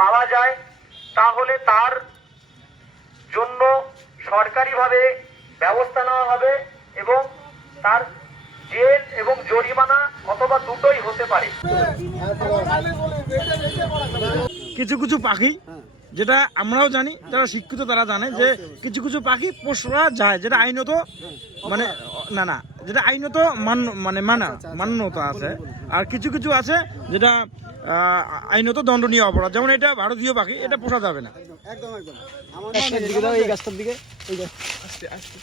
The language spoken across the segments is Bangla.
পাওয়া যায়, তাহলে তার জন্য সরকারিভাবে ব্যবস্থা নেওয়া হবে এবং তার জেল এবং জরিমানা অথবা দুটোই হতে পারে। কিছু কিছু পাখি, যেটা আমরাও জানি, যারা শিক্ষিত তারা জানে যে কিছু কিছু পাখি পোষা যায়, যেটা আইনত মানে না না, যেটা আইনত মান মানে মানা, মান্যতা আছে। আর কিছু কিছু আছে যেটা আইনত দণ্ডনীয় অপরাধ। যেমন এটা ভারতীয় পাখি এটা পোষা যাবে না।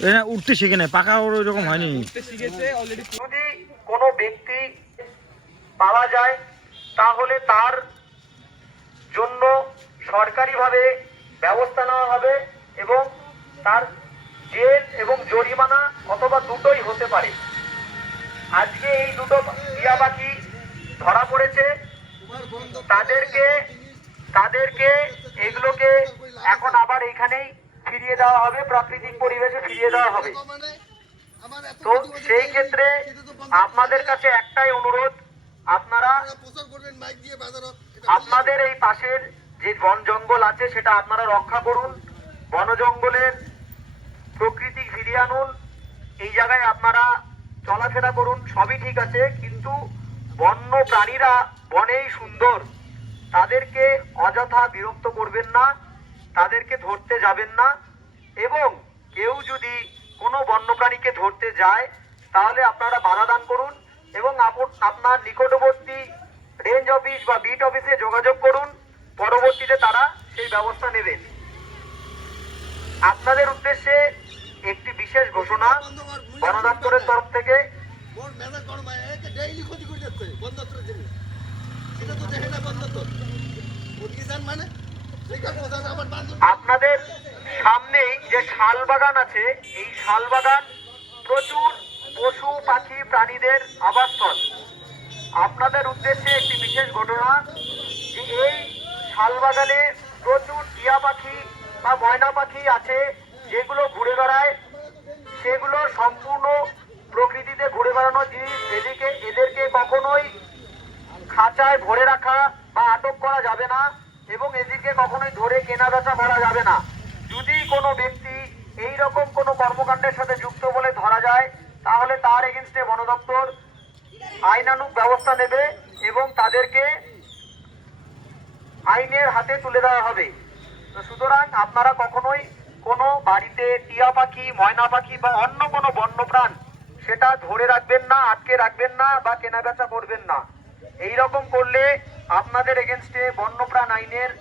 এটা উঠতে শিখে নেয় পাকা ওর ওইরকম হয়নি। যদি কোনো ব্যক্তি পাওয়া যায় তাহলে তার জন্য সরকারিভাবে ব্যবস্থা নেওয়া হবে এবং তার জেল এবং জরিমানা অথবা দুটোই হতে পারে। আজকে এই দুটো টিয়া পাখি ধরা পড়েছে। তাদেরকে তাদেরকে এগুলোকে এখন আবার এখানেই ফিরিয়ে দেওয়া হবে, প্রাকৃতিক পরিবেশে ফিরিয়ে দেওয়া হবে। তো সেই ক্ষেত্রে আপনাদের কাছে একটাই অনুরোধ, আপনারা আপনাদের এই পাশের যে বন জঙ্গল আছে সেটা আপনারা রক্ষা করুন, বন জঙ্গলের প্রকৃতি ফিরিয়ে আনুন, এই জায়গায় আপনারা চলাফেরা করুন, সবই ঠিক আছে, কিন্তু বন্য প্রাণীরা বনেই সুন্দর তাদেরকে অযথা বিরক্ত করবেন না তাদেরকে ধরতে যাবেন না এবং কেউ যদি কোনো বন্যপ্রাণীকে ধরতে যায় তাহলে আপনারা বাধা দান করুন এবং আপন- আপনার নিকটবর্তী রেঞ্জ অফিস বা বিট অফিসে যোগাযোগ করুন পরবর্তীতে তারা সেই ব্যবস্থা নেবেন আপনাদের উদ্দেশ্যে একটি বিশেষ ঘোষণা বন দপ্তরের তরফ থেকে আপনাদের সামনেই যে শাল বাগান আছে, এই শাল বাগান প্রচুর পশু, পাখি, প্রাণীদের আবাসস্থল। আপনাদের উদ্দেশ্যে একটি বিশেষ ঘটনা, যে এই শাল বাগানে প্রচুর টিয়া পাখি বা ময়না পাখি আছে, যেগুলো ঘুরে বেড়ায়। সেগুলো সম্পূর্ণ প্রকৃতিতে ঘুরে বেড়ানো জিনিস। এদিকে এদেরকে কখনোই খাঁচায় ভরে রাখা বা আটক করা যাবে না এবং এদেরকে কখনোই ধরে কেনা বেচা করা যাবে না। যদি কোনো ব্যক্তি এই রকম কোনো কর্মকাণ্ডের সাথে যুক্ত বলে ধরা যায়, তাহলে তার এগেনস্টে বন দপ্তর আইনানুগ ব্যবস্থা নেবে এবং তাদেরকে আইনের হাতে তুলে দেওয়া হবে। সুতরাং আপনারা কখনোই কোনো বাড়িতে টিয়া পাখি, ময়না পাখি বা অন্য কোনো বন্যপ্রাণ সেটা ধরে রাখবেন না, আটকে রাখবেন না বা কেনাবেচা করবেন না। এই রকম করলে আপনাদের এগেনস্টে বন্যপ্রাণ আইনের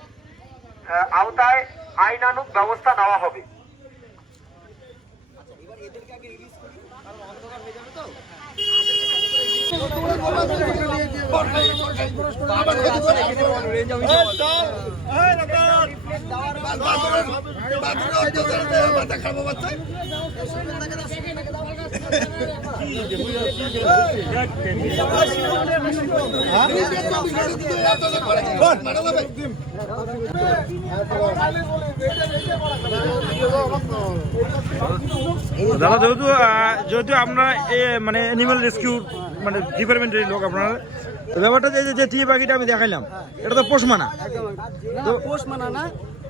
আওতায় আইনানুগ ব্যবস্থা নেওয়া হবে দাদা, যেহেতু যেহেতু এ মানে অ্যানিমাল রেস্কিউ মানে ডিপার্টমেন্টের লোক আপনারা ব্যাপারটা যে টিয়া পাখিটা আমি দেখাইলাম, এটা তো পোষ মানা। পোষ মানা না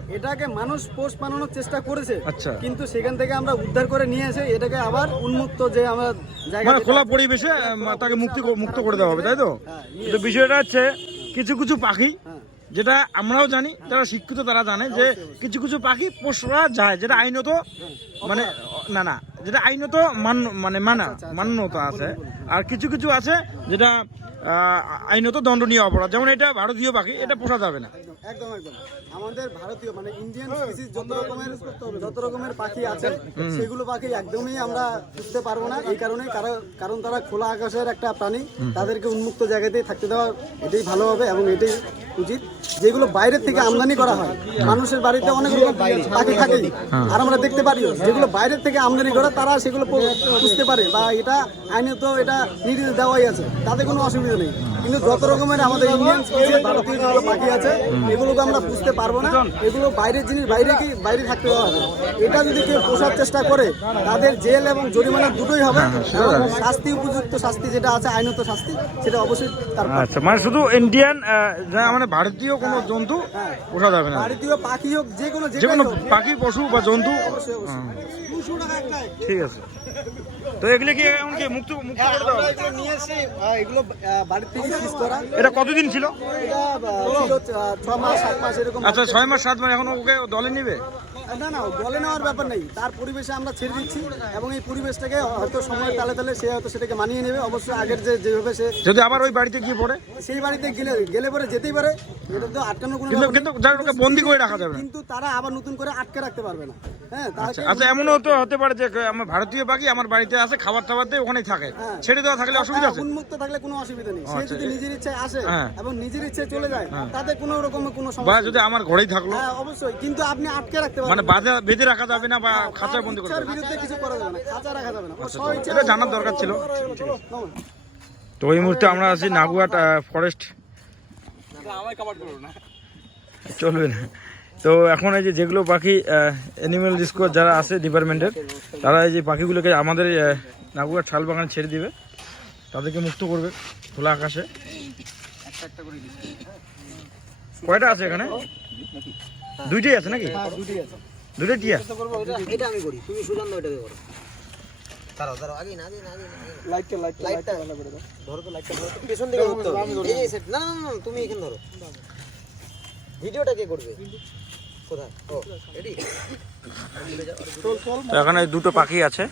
এটাকে মানুষ পোষ মানানোর চেষ্টা করেছে। আচ্ছা। কিন্তু সেখান থেকে আমরা উদ্ধার করে নিয়ে এসে এটাকে আবার উন্মুক্ত যে আমরা জায়গা মানে খোলা পরিবেশে তাকে মুক্তি মুক্ত করে দেওয়া হবে তাই তো? হ্যাঁ, বিষয়টা হচ্ছে কিছু কিছু পাখি হ্যাঁ। যেটা আমরাও জানি যারা শিক্ষিত তারা জানে যে কিছু কিছু পাখি পোষা যায় যেটা আইনত মানে না না যেটা আইনত মান মানে মানা মান্যতা আছে। আর কিছু কিছু আছে যেটা আইনত দণ্ডনীয় অপরাধ যেমন এটা ভারতীয় পাখি এটা পোষা যাবে না। একদম একদম। আমাদের ভারতীয় মানে ইন্ডিয়ান স্পিসিস যত রকমের যত রকমের পাখি আছে, সেগুলো পাখি একদমই আমরা বুঝতে পারব না। এই কারণে কারণ তারা খোলা আকাশের একটা প্রাণী, তাদেরকে উন্মুক্ত জায়গাতেই থাকতে দেওয়া এটাই ভালো হবে এবং এটাই উচিত। যেগুলো বাইরের থেকে আমদানি করা হয়, মানুষের বাড়িতে অনেক রকম পাখি থাকে। আর আমরা দেখতে পারি, যেগুলো বাইরের থেকে আমদানি করা, তারা সেগুলো বুঝতে পারে বা এটা আইনত এটা নির্দেশ দেওয়াই আছে। তাতে কোনো অসুবিধা নেই। কিন্তু যত রকমের আমাদের ইন্ডিয়ান স্পিসিস ভারতীয় যেগুলো পাখি আছে এগুলোকে আমরা বুঝতে পারব না। এগুলো বাইরের জিনিস বাইরে কি বাইরে থাকতে হবে। এটা যদি কেউ পোষার চেষ্টা করে তাদের জেল এবং জরিমানা দুটোই হবে। শাস্তি উপযুক্ত শাস্তি যেটা আছে আইনত শাস্তি সেটা অবশ্যই তার আচ্ছা মানে শুধু ইন্ডিয়ান মানে ভারতীয় কোনো জন্তু পোষা যাবে না। ভারতীয় পাখি হোক যে কোনো যে কোনো পাখি পশু বা জন্তু। হ্যাঁ, ঠিক আছে। তো এগুলি কি এখন কি মুক্ত মুক্ত করে দাও এগুলো নিয়ে এসে এগুলো বাড়ির থেকে সিজ করা। এটা কতদিন ছিল? এটা ছিল আহ, ছ মাস 7 মাস এরকম আচ্ছা 6 মাস 7 মাস এখন ওকে দলে নিবে? না না বলে নেওয়ার ব্যাপার নেই। তার পরিবেশে আমরা ছেড়ে দিচ্ছি এবং এই পরিবেশটাকে হয়তো সময় তালে তালে সে হয়তো সেটাকে মানিয়ে নেবে। অবশ্যই আগের যে যেভাবে সে যদি আবার ওই বাড়িতে গিয়ে পড়ে? সেই বাড়িতে গেলে গেলে পরে যেতেই পারে। এটা তো আটকানোর কোনো কিন্তু কিন্তু নেই। যার ওকে বন্দি করে রাখা যাবে কিন্তু তারা আবার নতুন করে আটকে রাখতে পারবে না। হ্যাঁ আচ্ছা আচ্ছা এমনও তো হতে পারে যে আমার ভারতীয় পাখি আমার বাড়িতে আসে খাবার টাবার দিয়ে ওখানেই থাকে। হ্যাঁ। ছেড়ে দেওয়া থাকলে অসুবিধা আছে? উন্মুক্ত থাকলে কোনো অসুবিধা নেই। সে আচ্ছা, যদি নিজের ইচ্ছায় আসে হ্যাঁ। এবং নিজের ইচ্ছায় চলে যায় তাতে কোনো রকম কোনো সমস্যা যদি আমার ঘরেই থাকল। হ্যাঁ অবশ্যই। কিন্তু আপনি আটকে রাখতে মানে বাধা বেঁধে রাখা যাবে না বা খাঁচায় বন্দি করে বিরুদ্ধে কিছু করা যাবে না খাঁচা রাখা যাবে না। এটা জানার দরকার ছিল। তো এই মুহূর্তে আমরা আছি নাগুয়াট ফরেস্ট চলবে না। তো এখন এই যে যেগুলো পাখি অ্যানিমেল রিস্কোর যারা আছে ডিপার্টমেন্টের তারা এই যে পাখিগুলোকে আমাদের আহ, নাগুয়াট শাল বাগানে ছেড়ে দিবে। তাদেরকে মুক্ত করবে খোলা আকাশে। কয়টা আছে এখানে? দুইটাই আছে নাকি? হ্যাঁ, দুটোই আছে। দুইটাই টিয়া এটা আমি করি। তুমি সুজান দাও এটাকে করো। দাঁড়াও দাঁড়াও আগে না আগে না আগে না আগে না। লাইটটা লাইটটা লাইটটা ভালো করে দাও। ধরো তো লাইটটা ধরো তো। পেছন দিকে ধরতে এই এই সেট না না না, না তুমি এখানে ধরো। ভিডিওটা কে করবে? কোথায়? ও রেডি চল চল। তো এখানে দুটো পাখি আছে।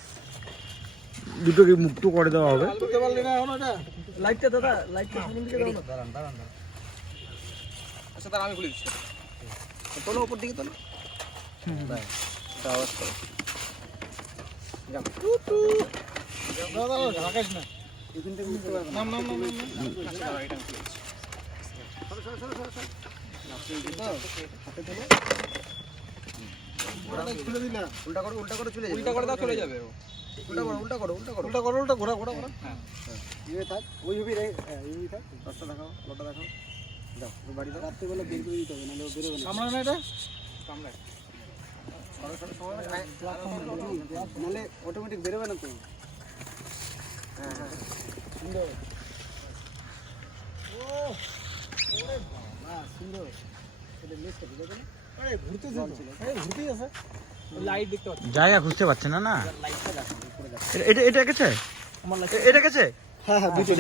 দুটোকে মুক্ত করে দেওয়া হবে। তুলতে পারলি না এখন এটা? লাইটটা দাদা লাইটটা সামনে দিকে দাও দাঁড়ান দাঁড়ান দাঁড়ান। আচ্ছা তাহলে আমি খুলে দিচ্ছি। তোলো উপর দিকে তোলো। আওয়াজ করো উল্টা করো উল্টা করে চলে যাবে। উল্টা করে দাও চলে যাবে উল্টা করো উল্টা করো উল্টা করো। উল্টা করো উল্টা ঘোরা ঘোরা ঘোরা। হ্যাঁ। ইয়ে থাক ওই হবি রে ওই হবি থাক। রাস্তা দেখাও লোটা দেখাও। যাও ওই রাত্রিবেলা বের করে দিতে হবে নাহলে ও বেরোবে না। সামনে না এটা? সামনে নাহলে অটোমেটিক বেরোবে না তো। হ্যাঁ হ্যাঁ। সুন্দর। ও ওরে বাবা সুন্দর। এটা লেসটা ঠিক আছে আরে ঘুরতে আরে ঘুরতেই আছে। লাইট দেখতে পাচ্ছি। জায়গা খুঁজতে পারছে না না? এটা- এটা এটা গেছে? এ- এটা গেছে? হ্যাঁ হ্যাঁ দুটো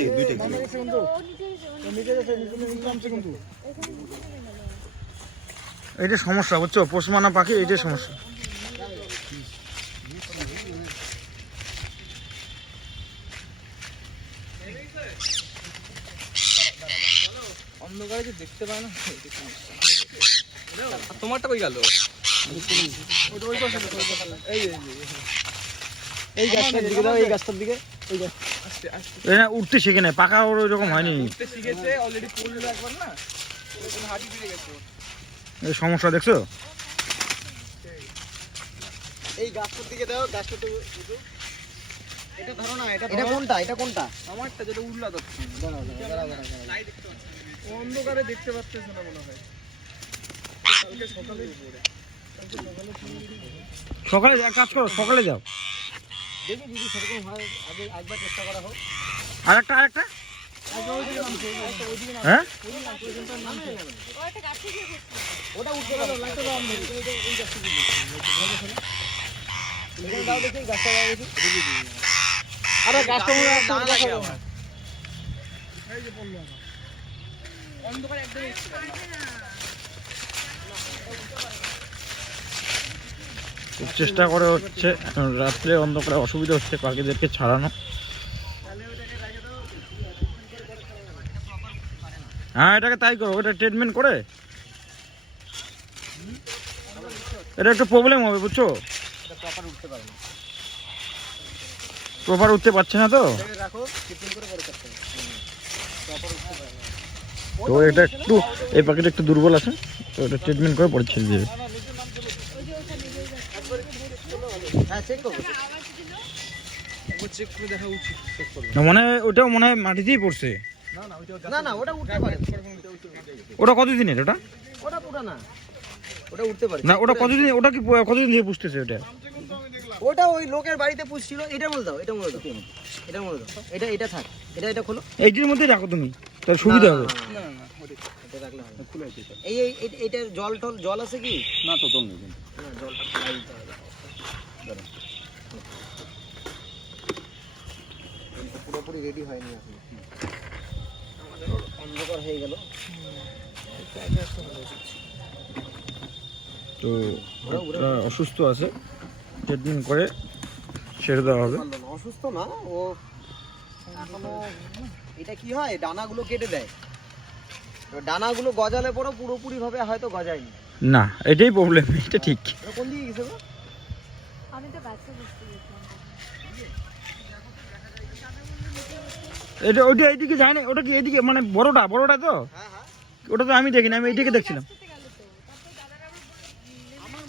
কিন্তু। এটা সমস্যা বুঝছ? পোষমানা পাখি এইটাই সমস্যা। অন্ধকারে যে দেখতে পায় না তোমারটা কই গেল? এই গাছটার দিকে দাও এই গাছটার দিকে। এই গাছ। এটা উঠতে শিখে নেয় পাকা ওর ওইরকম হয়নি। উঠতে শিখেছে অলরেডি পড়ল একবার না এরকম হাঁটি ফিরে গেছে ওর। এই সমস্যা দেখছ? এই গাছটার দিকে দাও গাছটা তো এটা ধরো না এটা এটা কোনটা এটা কোনটা? আমারটা যেটা উল্লা যাচ্ছে দাঁড়াও দাঁড়াও দাঁড়াও দাঁড়াও দাঁড়াও। ও অন্ধকারে দেখতে পাচ্তেছে না মনে হয়। সকালে সকালে এক কাজ করো সকালে যাও। দেখি যদি সেরকম হয় আগে একবার চেষ্টা করা হোক। আর একটা আর হ্যাঁ ওটা উঠতে পারো লাইটটা দাও আমি এই- এই গাছটা দাও দেখি গাছটা দাও দেখি আরে গাছটা মনে একটা দেখাবো না। অন্ধকারে একদমই চেষ্টা করে হচ্ছে রাত্রে অন্ধকারে অসুবিধা হচ্ছে পাখিদেরকে ছাড়ানো। হ্যাঁ এটাকে তাই করো, ওটা ট্রিটমেন্ট করে। এটা একটু প্রবলেম হবে, বুঝছ? প্রপার উঠতে পারছে না তো। তো এটা একটু, এই পাখিটা একটু দুর্বল আছে, তো এটা ট্রিটমেন্ট করে পরে ছেড়ে মনে ওটাও মনে হয় মাটিতেই পড়ছে। না না ওটা উঠতে পারে। ওটা কতদিনের ওটা? ওটা পুরো না। ওটা উঠতে পারে। না ওটা কতদিন ওটা কি কতদিন দিয়ে পুষতেছে ওটা? ওটা ওই লোকের বাড়িতে পুষছিল এটা বলে দাও এটা বলে দাও এটা বলে দাও। এটা এটা থাক। এটা এটা খোলো। এইটির মধ্যেই রাখো তুমি। তার সুবিধা হবে। এটা রাখলে হবে না। এই এই এই- এইটার জল টল জল আছে কি? না তো নেই জলটা দিতে হবে। পুরোপুরি রেডি হয়নি এখন। আমাদের অন্ধকার হয়ে গেল। তো ওটা অসুস্থ আছে ট্রিটমেন্ট করে ছেড়ে দেওয়া হবে। না। অসুস্থ না ও এখনও এটা কি হয়? ডানাগুলো কেটে দেয়। এবার ডানাগুলো গজালে পরে পুরোপুরি ভাবে হয়তো গজায়নি। না এটাই প্রবলেম এটা ঠিক। কোন দিকে গেছে গো? আমি তো বুঝতে গেছিলাম। এটা ওইটা এইদিকে যায় না ওটা কি এইদিকে মানে বড়টা বড়টা তো? হ্যাঁ হ্যাঁ। ওটা তো আমি দেখিনি আমি এইদিকে দেখছিলাম।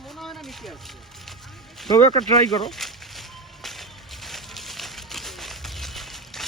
মনে হয় না তবে একটা ট্রাই করো।